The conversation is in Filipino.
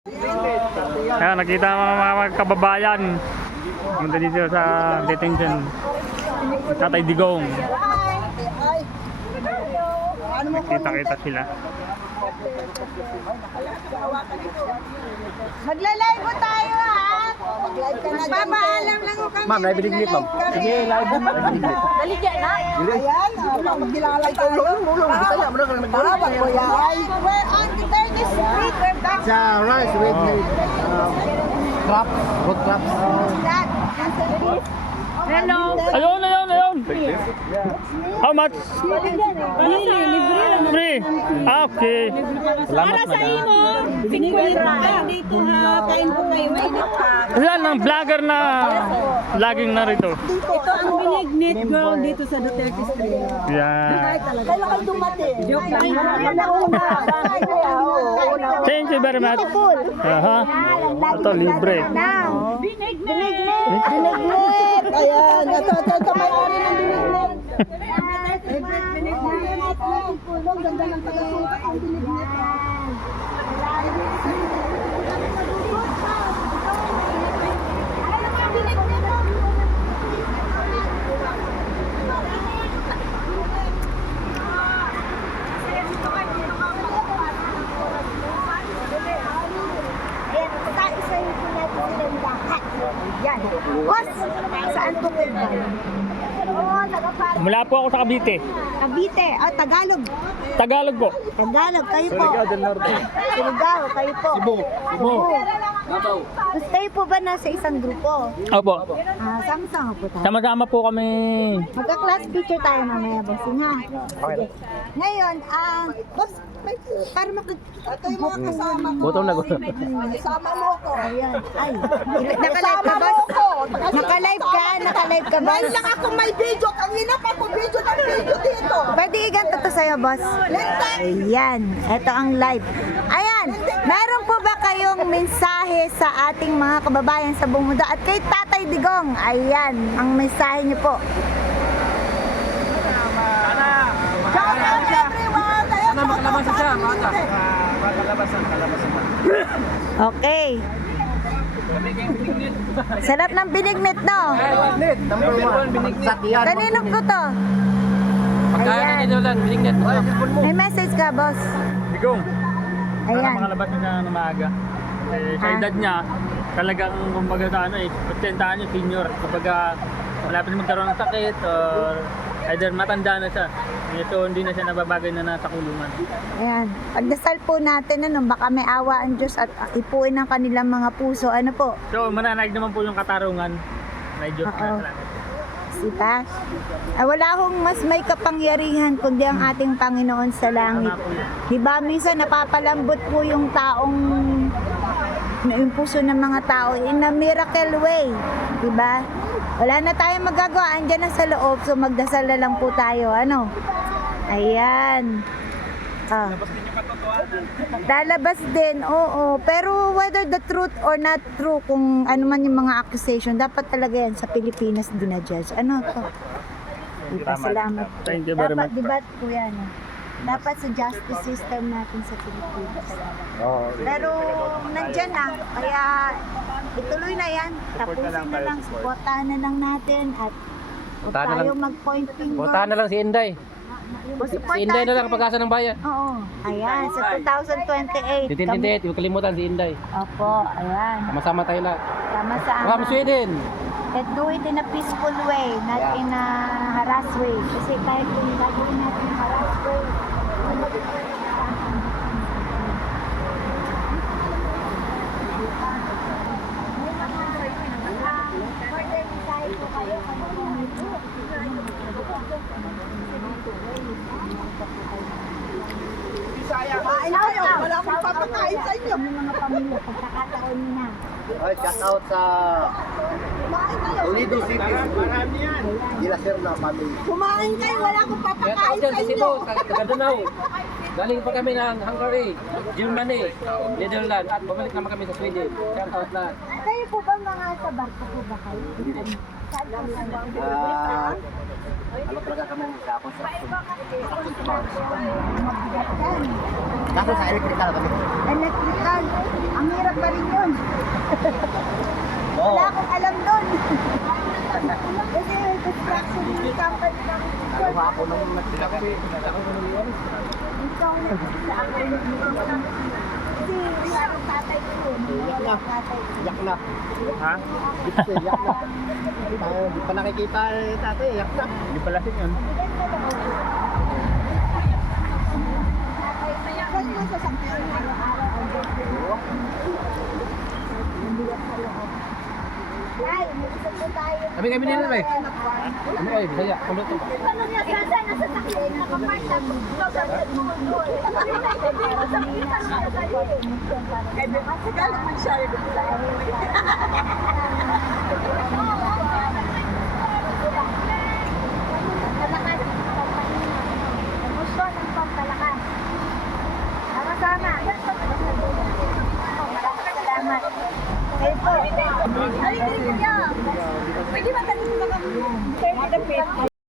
Ayan, nakita mga kababayan. Punta dito sa detention. Tatay Digong. Nakita-kita sila. Magla-live po tayo ha. Magpapaalam lang ko kami. Ma'am, live biniglit ma'am. Sige, live mo. Dali dyan na. Ayan, magdilalay tayo. Mulong, bisa ya, mulong lang Tawag ko yan. We're on the 30th Street. We're back Sa rice with crabs, road crabs. that. Hello. Ayun, ayun, ayun. How much? Free. Ah, okay. Salamat, madam. Binigyan ka dito ha. Kain po kayo. Mainit pa. Yan ang vlogger na laging narito. Ito ang binignit girl dito sa Duterte Street. Yan. Kailan kayo dumating? Joke lang. Thank you very much. Aha. Ito, libre. Binignet! Ayan, ito may-ari ng binignet. Ganda ng taga-sukat ang binignet. Yan. Boss, saan po kayo? Oo, taga-para. Mula po ako sa Cavite. Cavite. Ah, Tagalog. Tagalog po. Tagalog, kayo po. Surigao, kayo po. Cebu. Tapos kayo po ba nasa isang grupo? Opo. Ah, sama-sama po tayo. Sama-sama po kami. Magka-class picture tayo mamaya, bossing ha. Sige. Ngayon, boss, para Ito yung mga kasama ko. Gutom na gutom. Kasama mo ko. Ayan. Ay, naka-live ka, boss? Naka-live ka, boss? Dahil lang ako may video. Kanina pa ako video ng video dito. Pwede iganto to sa'yo, boss? Ayan, ito ang live. Ayan, meron po ba kayong mensahe sa ating mga kababayan sa buong mundo? At kay Tatay Digong, ayan, ang mensahe niyo po. Shout out everyone. Ayan, Sana makalabasan siya, mata. Okay. Sarap ng binignit, no? Binignet, number 1. Sakyan. Kanino po to? Pagkain ni Dolan, binignet. May message ka, boss? Digong. Para Ayan. makalabas na ng maaga. Sa edad niya, talagang kumbaga sa ano eh, 80 niya senior. Kumbaga malapit na magkaroon ng sakit or either matanda na siya. Ito hindi na siya nababagay na nasa kulungan. Ayan. Pagdasal po natin, ano, baka may awa ang Diyos at ipuin ng kanilang mga puso. Ano po? So mananaig naman po yung katarungan. May Diyos Oo. na salamat. Diba? Wala hong mas may kapangyarihan kundi ang ating Panginoon sa langit. Diba? Minsan napapalambot po yung taong yung puso ng mga tao in a miracle way. Diba? Wala na tayong magagawa. Andyan na sa loob. So magdasal na lang po tayo. Ano? Ayan. Ah. Lalabas din, oo. Pero whether the truth or not true, kung ano man yung mga accusation, dapat talaga yan sa Pilipinas dinadjudge. Ano to? Diba? Salamat po. Thank you very Dapat much. debat po yan. Dapat sa justice system natin sa Pilipinas. Pero nandyan na, kaya ituloy na yan. Tapusin na lang, supportahan na lang natin at huwag Supportahan na tayo lang. mag-point finger. Puntahan na lang si Inday. Si Inday na lang ang pag-asa ng bayan. Oo. Ayan, sa 2028. Tintintintit, huwag kalimutan si Inday. Opo, ayan. Sama-sama tayo lahat. Tama sa From Sweden. Let's do it in a peaceful way, not in a harass way. Kasi kahit kung gagawin natin yung harass way, Kain kayo. Wala akong papakain sa inyo. Yung mga pamilya, pagkakataon nyo na. Ay, shout out sa Kumain kayo. Toledo City. Gila sir na family. Kumain kayo. Wala akong Shout out papakain dyan sa sa inyo. Cebu, taga Dunao. Galing pa kami ng Hungary, Germany, Netherlands, at bumalik naman kami sa Sweden. Shout out lahat. Kayo po ba mga sa barko po ba kayo? Saan po sa barko? Ano talaga kami sa construction. Kaso sa electrical kami. Electrical. Ang hirap pa rin yun. Wala akong alam doon. Kasi construction yung company ng Ano ba ako nung nagtila kami? ikaw na sa akin. Kasi yung tatay ko yun. Iyak na. Iyak na. Ha? Iyak na. Di pa nakikita tatay, iyak na. Hindi pala yun. Kasi yung sasakyan mo araw-araw ang ganda. Hindi yan sa loob. Ay, mag-isip po tayo. Kami nila ba? Kami ay, bisaya. Kulo to. Ano niya, sasa, nasa sakyan, nakapark sa gagawin mo doon. Kaya naman siya. Palakas, emosyon ang pampalakas. Sama-sama. Salamat. Kayo po. Pwede ba